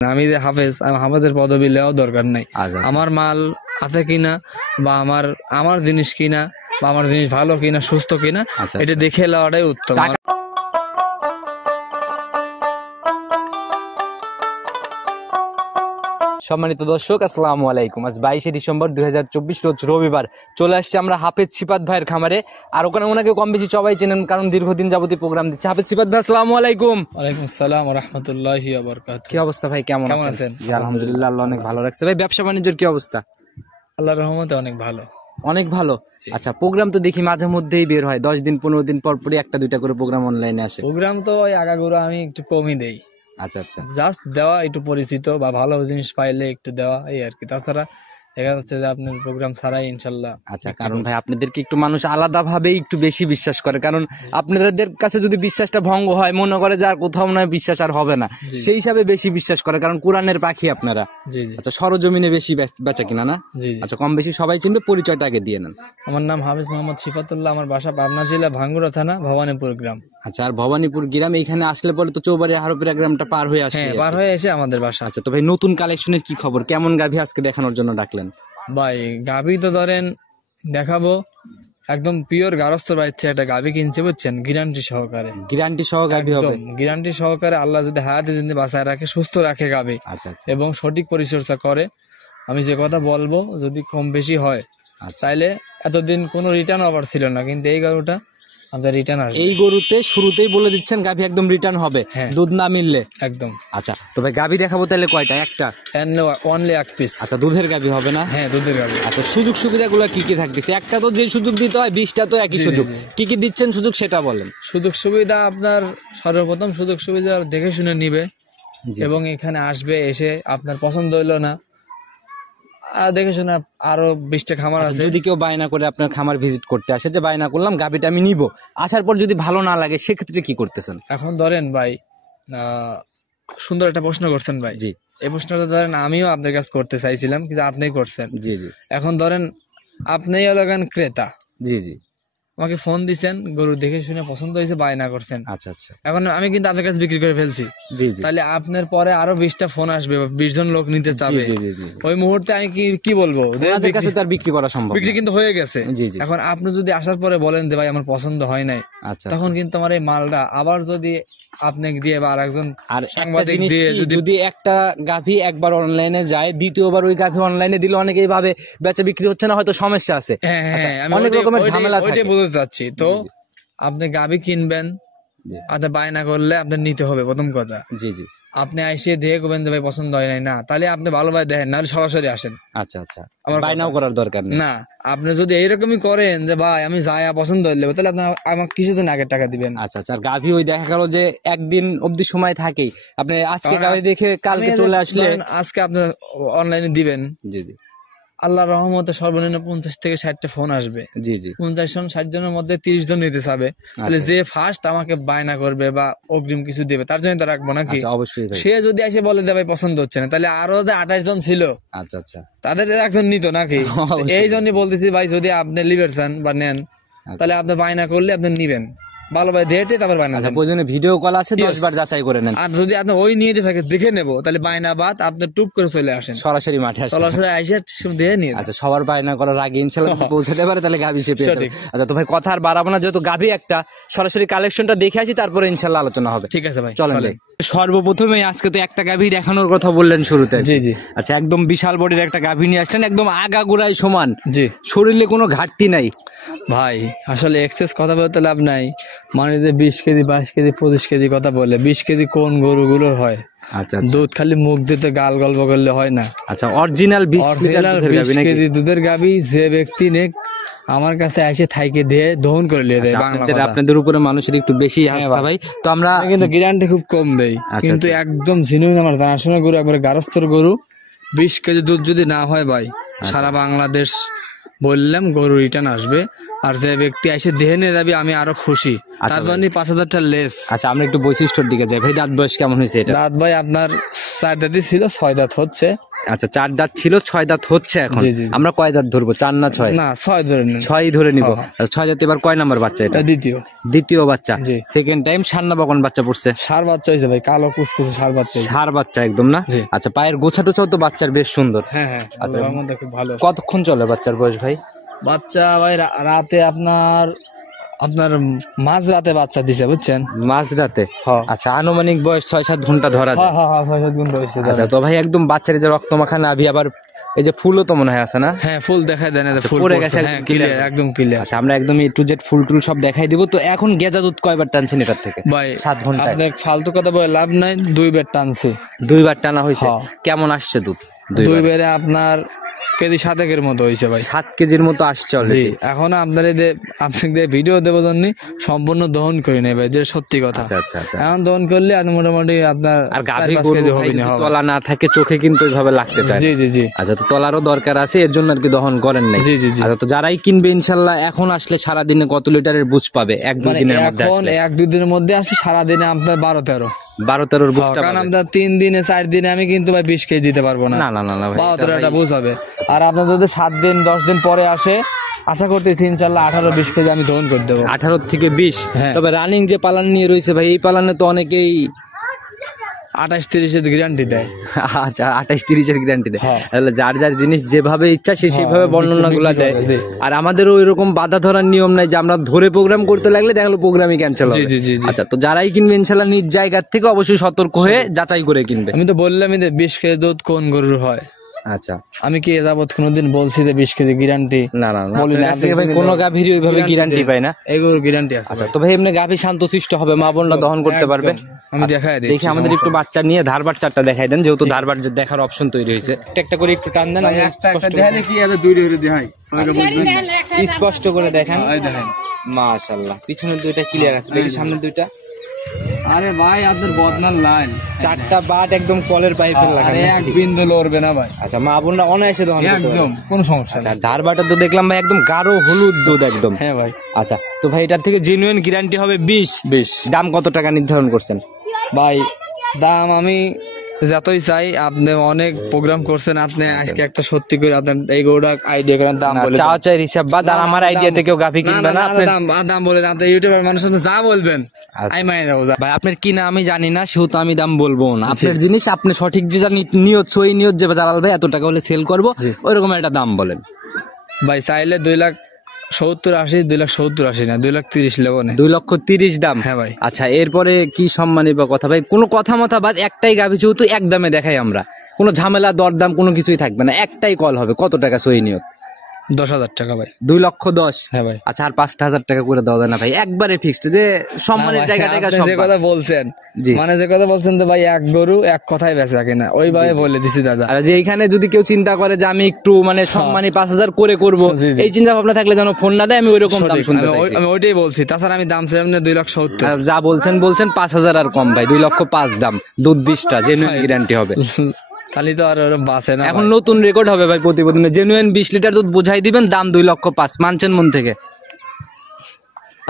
আমি যে হাফেজ, হাফেজের পদবি লেওয়া দরকার নাই। আমার মাল আছে কিনা বা আমার জিনিস কিনা বা আমার জিনিস ভালো কিনা সুস্থ কিনা এটা দেখে নেওয়াটাই উত্তম। সম্মানিত দর্শক, আসসালামু আলাইকুম। আজ 22শে ডিসেম্বর 2024 রোজ রবিবার। চলে আসছে আমরা হাফেজ সিফাত ভাইয়ের খামারে। আর ওনাকে কম বেশি সবাই চেনেন, কারণ দীর্ঘদিন যাবতীয় প্রোগ্রাম দিচ্ছে। হাফেজ সিফাত ভাই, আসসালামু আলাইকুম। ওয়ালাইকুম আসসালাম ওয়া রাহমাতুল্লাহি ওয়া বারাকাতুহু। কি অবস্থা ভাই, কেমন আছেন? জি আলহামদুলিল্লাহ, আল্লাহ অনেক ভালো রাখছে। ভাই ব্যবসা বাণিজ্যের কি অবস্থা? আল্লাহর রহমতে অনেক ভালো। অনেক ভালো। আচ্ছা, প্রোগ্রাম তো দেখি মাঝে মধ্যেই বের হয়, 10 দিন 15 দিন পর পরই একটা দুইটা করে প্রোগ্রাম অনলাইনে আসে। প্রোগ্রাম তো ওই আগাগোড়া আমি একটু কমই দেই। আচ্ছা আচ্ছা, জাস্ট দেওয়া, একটু পরিচিত বা ভালো জিনিস পাইলে একটু দেওয়া, এই আর কি। তাছাড়া দেখা যাচ্ছে যে আপনার প্রোগ্রাম ছাড়াই ইনশাল্লাহ। আচ্ছা, কারণ ভাই আপনাদেরকে একটু মানুষ আলাদাভাবে একটু বেশি বিশ্বাস করে, কারণ আপনাদের কাছে যদি বিশ্বাসটা ভঙ্গ হয়, মনে করে যে আর কোথাও নয় বিশ্বাস আর হবে না, সেই হিসাবে বেশি বিশ্বাস করে, কারণ কোরআনের পাখি আপনারা। জি জি। আচ্ছা, সরজমিনে বেশি বেচা কিনা না? জি। আচ্ছা, কম বেশি সবাই চিনবে, পরিচয়টা আগে দিয়ে নেন। আমার নাম হাফেজ মোহাম্মদ সিফাতুল্লাহ, আমার বাসা পাবনা জেলা ভাঙ্গুড়া থানা ভবানীপুর গ্রাম। আচ্ছা, আর ভবানীপুর গ্রাম এইখানে আসলে পরে তো চৌবাড়ি হারোপিরা গ্রামটা পার হয়ে আসে। হ্যাঁ, পার হয়ে এসে আমাদের বাসা। আচ্ছা, তো ভাই নতুন কালেকশনের কি খবর? কেমন গাভী আজকে দেখানোর জন্য ডাকলেন? ভাই গাভী তো ধরেন দেখাবো, একদম পিওর গারস্থর বাড়ির থেকে একটা গাভী কিনছে, বুঝছেন, গ্যারান্টি সহকারে। গ্যারান্টি সহ গাভী হবে? গ্যারান্টি সহকারে, আল্লাহ যদি হায়াতে জিন্দে বাঁচায় রাখে, সুস্থ রাখে গাভী। আচ্ছা আচ্ছা। এবং সঠিক পরিচর্যা করে। আমি যে কথা বলবো যদি কম বেশি হয় তাইলে, এতদিন কোনো রিটার্ন অফার ছিল না, কিন্তু এই গরুটা আমাদের রিটার্ন আসবে। এই গরুতে শুরুতেই বলে দিচ্ছেন গাভী একদম রিটার্ন হবে দুধ না মিললে? একদম। আচ্ছা, তবে গাভী দেখাবো তাহলে কয়টা? একটা? অনলি এক পিস। আচ্ছা, দুধের গাভী হবে না? হ্যাঁ, দুধের গাভী। আচ্ছা, সুযোগ সুবিধাগুলো কি কি থাকতেছে? একটা তো যে সুযোগ দিতে হয়, 20টা তো একই সুযোগ। কি কি দিচ্ছেন সুযোগ সেটা বলেন। সুযোগ সুবিধা আপনার সর্বপ্রথম সুযোগ সুবিধা দেখে শুনে নিবে, এবং এখানে আসবে, এসে আপনার পছন্দ হইলো না, দেখে শুনে আরো 20টা খামার আছে। যদি কেউ বায়না করে আপনার খামার ভিজিট করতে আসে, যে বায়না করলাম গাভীটা আমি নিব, আসার পর যদি ভালো না লাগে, সেক্ষেত্রে কি করতেছেন? এখন ধরেন ভাই, সুন্দর একটা প্রশ্ন করছেন ভাই। জি। এই প্রশ্নটা ধরেন আমিও আপনার কাছে করতে চাইছিলাম, কিন্তু আপনিই করছেন। জি জি। এখন ধরেন আপনি হলেন ক্রেতা। জি জি। আমাকে ফোন দিচ্ছেন, গরু দেখে শুনে পছন্দ হয়েছে, বায়না করছেন। আচ্ছা আচ্ছা। এখন আমি কিন্তু আপনার কাছে বিক্রি করে ফেলছি। জি জি। তাহলে আপনার পরে আরো 20টা ফোন আসবে, 20 জন লোক নিতে চাবে। জি জি জি। ওই মুহূর্তে আমি কি বলবো, ওদের কাছে তার বিক্রি করা সম্ভব? বিক্রি কিন্তু হয়ে গেছে। জি জি। এখন আপনি যদি আসার পরে বলেন যে ভাই আমার পছন্দ হয় নাই, আচ্ছা, তখন কিন্তু আমার এই মালটা আবার যদি আপনি দিয়ে বা আরেকজন আর সাংবাদিক দিয়ে যদি একটা গাভী একবার অনলাইনে যায়, দ্বিতীয়বার ওই গাভী অনলাইনে দিলে অনেকেই ভাবে বেচা বিক্রি হচ্ছে না, হয়তো সমস্যা আছে। অনেক রকমের ঝামেলা থাকে, ওইটাই বুঝতে চাচ্ছি। তো আপনি গাভী কিনবেন, আপনি বায়না করলে আপনার নিতে হবে, প্রথম কথা। জি জি। আপনি আইসে দেখে করবেন যে ভাই পছন্দ হয় নাই, না তাহলে আপনি ভালোভাবে দেখেন, নাহলে সরাসরি আসেন। আচ্ছা আচ্ছা, আমার বায়নাও করার দরকার নেই। না, আপনি যদি এইরকমই করেন যে ভাই আমি যাই পছন্দ হইলে, তাহলে আপনি আমার কিছু দিন আগে টাকা দিবেন। আচ্ছা আচ্ছা। আর গাভী ওই দেখা গেল যে একদিন অবধি সময় থাকেই, আপনি আজকে গাভী দেখে কালকে চলে আসলে, আজকে আপনি অনলাইনে দিবেন। জি জি। আল্লাহর রহমতে সর্বনিম্ন 50 থেকে 60টা ফোন আসবে। জি জি। 50 জন 60 জনের মধ্যে 30 জন নিতে চাবে। তাহলে যে ফার্স্ট আমাকে বায়না করবে বা অগ্রিম কিছু দেবে, তার জন্য তো রাখবো নাকি? অবশ্যই। সে যদি এসে বলে যে ভাই পছন্দ হচ্ছে না, তাহলে আরো যে 28 জন ছিল, আচ্ছা আচ্ছা, তাদের একজন নিত নাকি? এই জন্যই বলতেছি ভাই, যদি আপনি লিভার চান বা নেন, তাহলে আপনি বায়না করলে আপনি নিবেন ভালোভাবে দেখে, তারপর বায়না দেন। প্রয়োজনে ভিডিও কল আছে, 10 বার যাচাই করে নেন। আর যদি আপনি ওই নিয়ে থাকে দেখে নেবো, তাহলে বায়না বাদ আপনি টুপ করে চলে আসেন, সরাসরি মাঠে আসেন, সরাসরি আইসে দিয়ে নিয়ে। আচ্ছা, সবার বায়না করার আগে ইনশাআল্লাহ পৌঁছাতে পারে, তাহলে গাভী সে পেয়ে যাবে। আচ্ছা, তো ভাই কথা আর বাড়াবো না, যেহেতু গাভী একটা, সরাসরি কালেকশনটা দেখে আসি, তারপরে ইনশাআল্লাহ আলোচনা হবে। ঠিক আছে ভাই, চলেন। সর্বপ্রথমে আজকে তো একটা গাভী দেখানোর কথা বললেন শুরুতে। জি জি। আচ্ছা, একদম বিশাল বডির একটা গাভী নিয়ে আসলেন, একদম আগাগোড়াই সমান। জি। শরীরে কোনো ঘাটতি নাই ভাই। আসলে এক্সেস কথা বলতে লাভ নাই, মানে যে 20 কেজি 22 কেজি 25 কেজি কথা বলে, 20 কেজি কোন গরুগুলো হয়? আচ্ছা, দুধ খালি মুখ দিতে গাল গল্প করলে হয় না। আচ্ছা, অরিজিনাল 20 কেজি দুধের গাভী যে ব্যক্তি নেক আমার কাছে এসে থাইকে দিয়ে দহন করে নিয়ে দেয়। আপনাদের উপরে মানুষের একটু বেশি আস্থা ভাই, তো আমরা কিন্তু গ্যারান্টি খুব কম দেই, কিন্তু একদম জিনুইন আমার জানাশোনা গরু, একবারে গারস্থর গরু। 20 কেজি দুধ যদি না হয় ভাই, সারা বাংলাদেশ বললাম গরু রিটার্ন আসবে। আর যে ব্যক্তি এসে দেহে নিয়ে যাবে, আমি আরো খুশি, তার জন্য 5000 টাকা লেস। আচ্ছা, আমরা একটু বৈশিষ্ট্যের দিকে যাই ভাই। দাঁত বয়স কেমন হয়েছে এটা? দাঁত ভাই আপনার 4 দাঁতই ছিল, 6 দাঁত হচ্ছে। আচ্ছা 4 দাঁত ছিল, 6 দাঁত হচ্ছে এখন। জি, জি, জি। আমরা কয় দাঁত ধরবো, 4 না 6? না 6 ধরে নেন। 6ই ধরে নিব। হ্যাঁ। আর 6 দাঁত এবার কয় নাম্বার বাচ্চা এটা? এটা দ্বিতীয় দ্বিতীয় বাচ্চা। জি। সেকেন্ড টাইম সান্না বকন বাচ্চা পড়ছে। ষাঁড় বাচ্চা হয়েছে ভাই, কালো কুচকুচে ষাঁড় বাচ্চা হয়েছে। ষাঁড় বাচ্চা একদম না? জি। আচ্ছা পায়ের গোছা টোছাও তো বাচ্চার বেশ সুন্দর। হ্যাঁ হ্যাঁ, আচ্ছা। ওর মধ্যে খুব ভালো। কতক্ষণ চলে বাচ্চার বয়স ভাই? বাচ্চা ভাই রাতে আপনার আপনার মাঝ রাতে বাচ্চা দিছে, বুঝছেন? মাঝরাতে? হ্যাঁ। আচ্ছা আনুমানিক বয়স 6-7 ঘন্টা ধরা যায়। হ্যাঁ হ্যাঁ হ্যাঁ, 6-7 ঘন্টা হয়েছে। আচ্ছা তো ভাই একদম বাচ্চার এই যে রক্ত মাখা নাভি, আবার এই যে ফুলও তো মনে হয় আছে না? হ্যাঁ ফুল দেখাই দেন, এটা ফুল পড়ে পড়ছে। গেছে হ্যাঁ একদম ক্লিয়ার, clear। একদম ক্লিয়ার। আচ্ছা আমরা একদম A to Z ফুল টুল সব দেখাই দিব। তো এখন গেজা দুধ কয়বার টানছেন এটার থেকে? ভাই 7 ঘন্টায় আপনার ফালতু কথা বলে লাভ নাই, 2 বের টানছি। 2 বার টানা হয়েছে? হ্যাঁ। কেমন আসছে দুধ? 2 2 বেরে আপনার কেজি 7 মতো হয়েছে ভাই। 7 কেজির মতো আসছে জি, অলরেডি। এখন আপনাদের ভিডিও দেবো জন্য সম্পূর্ণ দহন করি নাই ভাই, যেটা সত্যি কথা। আচ্ছা আচ্ছা আচ্ছা। এখন দহন করলে আর মোটামুটি আপনার আর গাভী 4-5 গরু কেজি ভাই হবে যদি না হবে। তলা না থাকে চোখে কিন্তু এইভাবে লাগতে চায় না। জি জি জি আচ্ছা তো তলারও দরকার আছে, এর জন্য আর কি দহন করেন নাই। জি জি জি। আচ্ছা তো যারাই কিনবে ইনশাল্লাহ এখন আসলে সারা দিনে কত লিটারের বুঝ পাবে 1-2 মানে দিনের মধ্যে এখন আসলে? 1-2 দিনের মধ্যে আসে, সারাদিনে আপনার 12-13। 12-13 বুঝটা কারণ পাবে। আমরা 3 দিনে 4 দিনে আমি কিন্তু ভাই 20 কেজি দিতে পারবো না। না না না না ভাই, এটা 12-13টা ভাই- বুঝ হবে। আর আপনার যদি 7 দিন 10 দিন পরে আসে, আশা করতেছি ইনশাল্লাহ 18-20 কেজি আমি দহন করে দেবো। 18 থেকে 20। হ্যাঁ। তবে রানিং যে পালান নিয়ে রয়েছে ভাই, এই পালানে তো অনেকেই 28-30 গ্যারান্টি দেয়। আচ্ছা 28-30-এর গ্যারান্টি দেয়। হ্যাঁ। তাহলে যার যার জিনিস যেভাবে ইচ্ছা সে হ্যাঁ, সেইভাবে বর্ণনা গুলা বিক্রি দেয়। করে, জি। আর আমাদেরও এরকম বাধা ধরার নিয়ম নাই যে আমরা ধরে প্রোগ্রাম করতে লাগলে দেখা গেলো প্রোগ্রামই ক্যান্সেল জি হবে। জি জি জি। আচ্ছা তো যারাই কিনবে ইনশাল্লাহ নিজ জায়গার থেকে অবশ্যই সতর্ক হয়ে যাচাই করে কিনবে। আমি তো বললামই যে 20 কেজি দুধ কোন গরুর হয়। আচ্ছা আমি কি যাবত কোনোদিন বলছি যে 20 কেজি গ্যারান্টি? না না না, বলি না, আপনার কাছ থেকে ভাই কোনো গাভীরই ওইভাবে গ্যারান্টি পায় না। এই গরুর গ্যারান্টি আছে। আচ্ছা তো ভাই এমনি গাভী শান্তশিষ্ট হবে, মা বোনরা দহন করতে একদম। পারবে? আমি দেখাই দিচ্ছি। দেখি আমাদের একটু বাচ্চা নিয়ে ধারবার চারটা দেখাই দেন, যেহেতু ধারবার যে দেখার অপশন তৈরি হয়েছে। একটা একটা করে একটু টান দেন, আমি স্পষ্ট করে- কি আছে, দুইটা করে দেখাই। স্পষ্ট করে দেখেন। এই দেখেন। মাশাআল্লাহ পিছনের দুইটা ক্লিয়ার আছে, দেখি সামনের দুইটা। আরে ভাই আপনার বদনার লাইন, চারটা বাট একদম কলের পাইপের আরে লাগানো। এক বিন্দু লড়বে না ভাই, আচ্ছা মা বোনরা অনায়াসে দহন করতে পারবে। একদম কোনো সমস্যা আচ্ছা নেই। ধারবাটা তো দেখলাম ভাই একদম গাঢ় হলুদ দুধ একদম। হ্যাঁ ভাই। আচ্ছা তো ভাই এটার থেকে জেনুইন গ্যারান্টি হবে 20। দাম কত টাকা নির্ধারণ করছেন? ভাই দাম আমি যতই চাই, আপনি অনেক প্রোগ্রাম করছেন, আপনি আজকে একটা সত্যি করে আপনার এই গরুটা আইডিয়া করেন, দাম বলে দেন। চাওয়া চাই হিসাব বাদ, আর আমার আইডিয়া থেকেও গাভী কিনবে না আপনার। দাম বলে দেন, আপনি ইউটিউবার মানুষের সাথে যা বলবেন আচ্ছা। আমি মাইনে যাবো। ভাই আপনার কি না আমি জানি না, সেহেতু আমি দাম বলবো না। আপনার জিনিস আপনি সঠিক যে নিয়ত সই নিয়ত যে জালাল ভাই এত টাকা হলে সেল করবো, জি। ওইরকম একটা দাম বলেন। ভাই চাইলে 2,70,80, 2,70,80 না 2,30,000 লেবো না। 2,30,000 দাম? হ্যাঁ ভাই। আচ্ছা এরপরে কি সম্মানী বা কথা ভাই, কোনো কথা মতা বাদ একটাই গাভী যেহেতু এক দামে দেখাই আমরা, কোনো ঝামেলা দরদাম কোনো কিছুই থাকবে না, একটাই কল হবে। কত টাকা সই নিয়ত? 10,000 টাকা ভাই। 2,10,000? হ্যাঁ ভাই। আচ্ছা আর 5,000 টাকা করে দেওয়া যায় না ভাই, একবারে ফিক্সড যে সম্মানের না ভাই, জায়গা টাকা আপনি সব যে বাদ। কথা বলছেন, জি। মানে যে কথা বলছেন তো ভাই, এক গরু এক কথাই বেচা কিনা, ওইভাবে বলে দিছি দাদা। আর যে এইখানে যদি কেউ চিন্তা করে যে আমি একটু মানে সম্মানী 5,000 করে করব, জি, জি। এই চিন্তা ভাবনা থাকলে যেন ফোন না দেয়, আমি ওইরকম দাম সঠিক, শুনতে আমি চাইছি। আমি ওইটাই বলছি। তাছাড়া আমি দাম ছিলাম না 2,70,000। আর যা বলছেন 5,000 আর কম ভাই, 2,05,000 দাম, দুধ 20টা জেনুইন গ্যারান্টি হবে। তাহলে তো আর ওরম বাঁচে না এখন ভাই। নতুন রেকর্ড হবে ভাই প্রতিবেদনে, জেনুইন 20 লিটার দুধ বোঝাই দিবেন, দাম 2,05,000, মানছেন মন থেকে?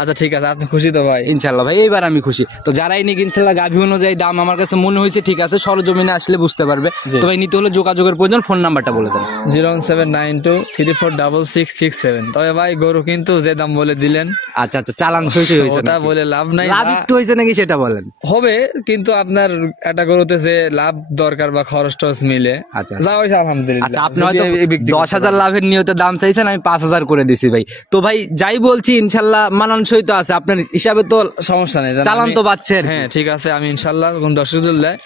আচ্ছা ঠিক আছে, আপনি খুশি তো ভাই? ইনশাল্লাহ ভাই এইবার আমি খুশি। তো যারাই নিক ইনশাল্লাহ গাভী অনুযায়ী দাম আমার কাছে মনে হয়েছে ঠিক আছে, সরজমিনে আসলে বুঝতে পারবে। জি। তো ভাই নিতে হলে যোগাযোগের প্রয়োজন, ফোন নাম্বারটা বলে দেন। 01792346667। তবে ভাই গরু কিন্তু যে দাম বলে দিলেন, আচ্ছা আচ্ছা চালান সইতে হয়েছে ওটা নাকি? বলে লাভ নাই। লাভ একটু হয়েছে নাকি সেটা বলেন। হবে কিন্তু আপনার একটা গরুতে যে লাভ দরকার বা খরচ টরচ মিলে আচ্ছা। যা হয়েছে আলহামদুলিল্লাহ। আচ্ছা আপনি যদি হয়তো এই বিক্রি করতে 10,000 লাভের নিয়তে দাম চাইছেন, আমি 5,000 করে দিছি ভাই। তো ভাই যাই বলছি ইনশাল্লাহ মানানসই তো আছে, আপনার হিসাবে তো পারি, সমস্যা নেই। জান, চালান আমি- তো পাচ্ছেন। হ্যাঁ ঠিক আছে, আমি ইনশাল্লাহ কোন দর্শক দেয়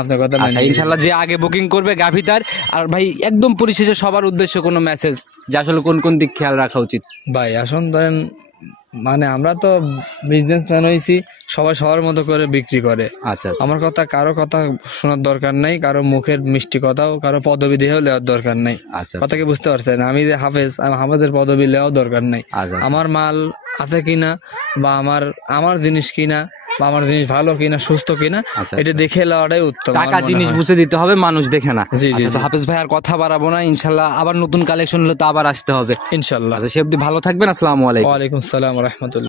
আপনার কথা আচ্ছা মেনে নিব। ইনশাল্লাহ যে আগে বুকিং করবে গাভীটার। আর ভাই একদম পরিশেষে সবার উদ্দেশ্যে কোনো মেসেজ যে আসলে কোন কোন দিক খেয়াল রাখা উচিত? ভাই আসুন ধরেন, মানে আমরা তো বিজনেসম্যান হয়েছি, সবাই সবার মতো করে বিক্রি করে। আচ্ছা আমার কথা কারো কথা শোনার দরকার নাই, কারো মুখের মিষ্টি কথাও, কারো পদবি দিয়েও লেওয়ার দরকার নাই। আচ্ছা কথা কি বুঝতে পারছেন? আমি যে হাফেজ, আমি হাফেজের পদবি লেওয়াও দরকার নাই। আচ্ছা। আমার মাল আছে কিনা বা আমার জিনিস কিনা বা আমার জিনিস ভালো কিনা সুস্থ কিনা, আচ্ছা। এটা দেখে নেওয়াটাই উত্তম। আমার টাকা মনে জিনিস হয়। বুঝে দিতে হবে, মানুষ দেখে না। জি, জি, আচ্ছা, তো জি। হাফেজ ভাই আর কথা বাড়াবো না, ইনশাল্লাহ আবার নতুন কালেকশন হলে তো আবার আসতে হবে। ইনশাল্লাহ। আচ্ছা সে অব্দি ভালো থাকবেন, আসসালামু আলাইকুম। ওয়ালাইকুম আসসালাম ওয়া রাহমাতুল্লাহ।